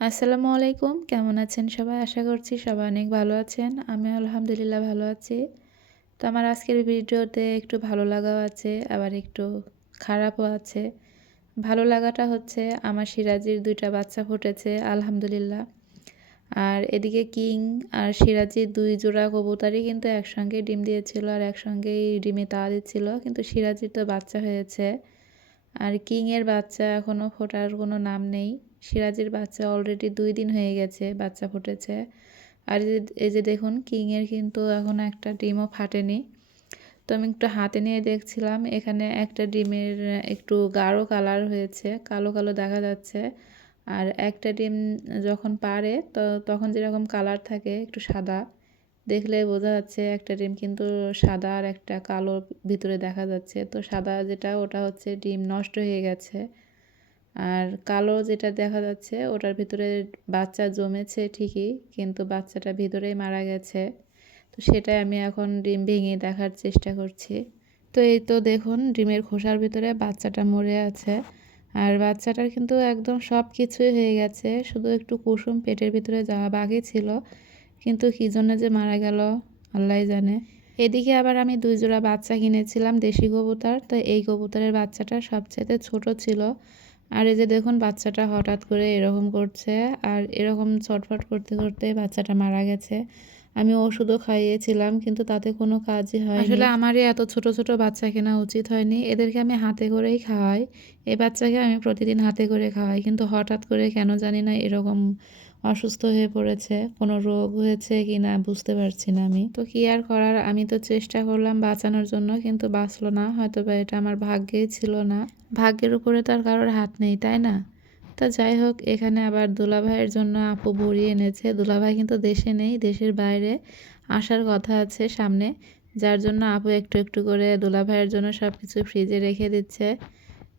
আসসালামু আলাইকুম। কেমন আছেন সবাই? আশা করছি সবাই অনেক ভালো আছেন। আমি আলহামদুলিল্লাহ ভালো আছি। তো আমার আজকের ভিডিওতে একটু ভালো লাগাও আছে, আবার একটু খারাপও আছে। ভালো লাগাটা হচ্ছে আমার সিরাজির দুইটা বাচ্চা ফুটেছে, আলহামদুলিল্লাহ। আর এদিকে কিং আর সিরাজির দুই জোড়া কবুতারই কিন্তু একসঙ্গে ডিম দিয়েছিল আর একসঙ্গেই ডিমে তা দিচ্ছিল, কিন্তু সিরাজির তো বাচ্চা হয়েছে। আর কিংয়ের বাচ্চা এখনও ফোটার কোনো নাম নেই। সিরাজের বাচ্চা অলরেডি দুই দিন হয়ে গেছে, বাচ্চা ফুটেছে। আর এই যে দেখুন, কিংয়ের কিন্তু এখন একটা ডিমও ফাটেনি। তো আমি একটু হাতে নিয়ে দেখছিলাম, এখানে একটা ডিমের একটু গাঢ় কালার হয়েছে, কালো কালো দেখা যাচ্ছে। আর একটা ডিম যখন পারে, তো তখন যেরকম কালার থাকে, একটু সাদা। দেখলে বোঝা যাচ্ছে একটা ডিম কিন্তু সাদা আর একটা কালো ভিতরে দেখা যাচ্ছে। তো সাদা যেটা, ওটা হচ্ছে ডিম নষ্ট হয়ে গেছে। আর কালো যেটা দেখা যাচ্ছে, ওটার ভিতরে বাচ্চা জমেছে ঠিকই, কিন্তু বাচ্চাটা ভিতরেই মারা গেছে। তো সেটাই আমি এখন ডিম ভেঙে দেখার চেষ্টা করছি। তো এই তো দেখুন, ডিমের খোসার ভিতরে বাচ্চাটা মরে আছে। আর বাচ্চাটার কিন্তু একদম সব কিছুই হয়ে গেছে, শুধু একটু কুসুম পেটের ভিতরে যাওয়া বাকি ছিল। কিন্তু কী জন্য যে মারা গেল, আল্লাহ জানে। এদিকে আবার আমি দুই জোড়া বাচ্চা কিনেছিলাম দেশি কবুতর, তো এই কবুতরের বাচ্চাটা সবচেয়ে ছোট ছিল। আর এই যে দেখুন, বাচ্চাটা হঠাৎ করে এরকম করছে আর এরকম ছটফট করতে করতে বাচ্চাটা মারা গেছে। আমি ওষুধও খাইয়েছিলাম, কিন্তু তাতে কোনো কাজই হয় আসলে আমারই এত ছোট ছোট বাচ্চা কেনা উচিত হয়নি। এদেরকে আমি হাতে করেই খাওয়াই। এই বাচ্চাকে আমি প্রতিদিন হাতে করে খাওয়াই, কিন্তু হঠাৎ করে কেন জানি না এরকম অসুস্থ হয়ে পড়েছে, কোনো রোগ হয়েছে কি না বুঝতে পারছি না আমি। তো কি আর করার? আমি তো চেষ্টা করলাম বাঁচানোর জন্য, কিন্তু বাঁচলো না হয়তো বা এটা আমার ভাগ্যেই ছিল না। ভাগ্যের উপরে তার কারোর হাত নেই, তাই না? তো যাই হোক, এখানে আবার দুলাভাইয়ের জন্য আপু ভরিয়ে এনেছে। দুলাভাই কিন্তু দেশে নেই, দেশের বাইরে আসার কথা আছে সামনে, যার জন্য আপু একটু একটু করে দুলাভাইয়ের জন্য সব কিছু ফ্রিজে রেখে দিচ্ছে।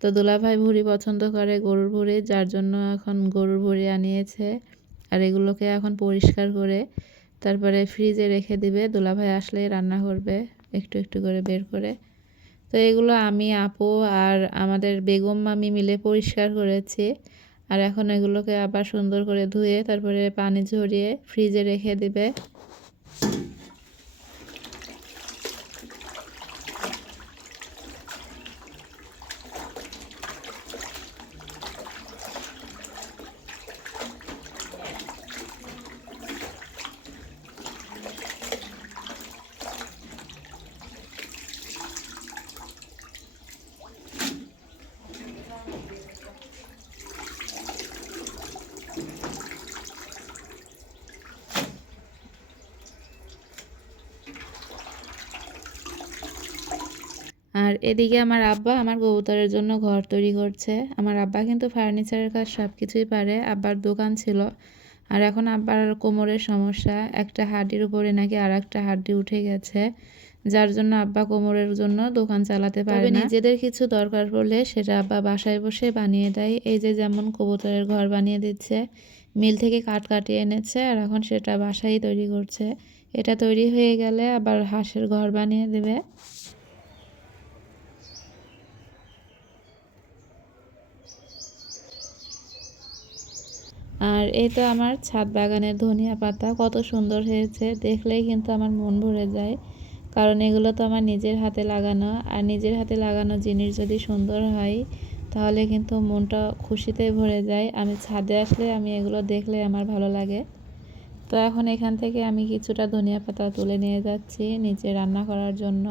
তো দুলাভাই ভুড়ি পছন্দ করে গরুর ভুড়ি, যার জন্য এখন গরুর ভুড়ি আনিয়েছে। আর এগুলোকে এখন পরিষ্কার করে তারপরে ফ্রিজে রেখে দিবে। দোলাভাই আসলে রান্না করবে একটু একটু করে বের করে। তো এগুলো আমি, আপু আর আমাদের বেগম মামি মিলে পরিষ্কার করেছি। আর এখন এগুলোকে আবার সুন্দর করে ধুয়ে তারপরে পানি ঝরিয়ে ফ্রিজে রেখে দিবে। আর এদিকে আমার আব্বা আমার কবুতরের জন্য ঘর তৈরি করছে। আমার আব্বা কিন্তু ফার্নিচারের কাজ সব কিছুই পারে আব্বার দোকান ছিল। আর এখন আব্বার কোমরের সমস্যা একটা হাড্ডির উপরে নাকি আর একটা হাড্ডি উঠে গেছে যার জন্য আব্বা কোমরের জন্য দোকান চালাতে পারে না। নিজেদের কিছু দরকার পড়লে সেটা আব্বা বাসায় বসে বানিয়ে দেয়। এই যে যেমন কবুতরের ঘর বানিয়ে দিচ্ছে মিল থেকে কাঠ কাটিয়ে এনেছে আর এখন সেটা বাসায় তৈরি করছে। এটা তৈরি হয়ে গেলে আবার হাঁসের ঘর বানিয়ে দেবে। আর এই তো আমার ছাদ বাগানের ধনিয়া পাতা, কত সুন্দর হয়েছে। দেখলেই কিন্তু আমার মন ভরে যায়। কারণ এগুলো তো আমার নিজের হাতে লাগানো। আর নিজের হাতে লাগানো জিনিস যদি সুন্দর হয়, তাহলে কিন্তু মনটা খুশিতে ভরে যায়। আমি ছাদে আসলে আমি এগুলো দেখলে আমার ভালো লাগে। তো এখন এখান থেকে আমি কিছুটা ধনিয়া পাতা তুলে নিয়ে যাচ্ছি নিচে রান্না করার জন্য।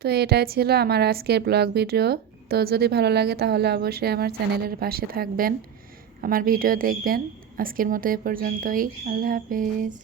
তো এটাই ছিল আমার আজকের ব্লগ ভিডিও। তো যদি ভালো লাগে তাহলে অবশ্যই আমার চ্যানেলের পাশে থাকবেন, আমার ভিডিও দেখবেন। আজকের মতো এ পর্যন্তই, আল্লাহ হাফেজ।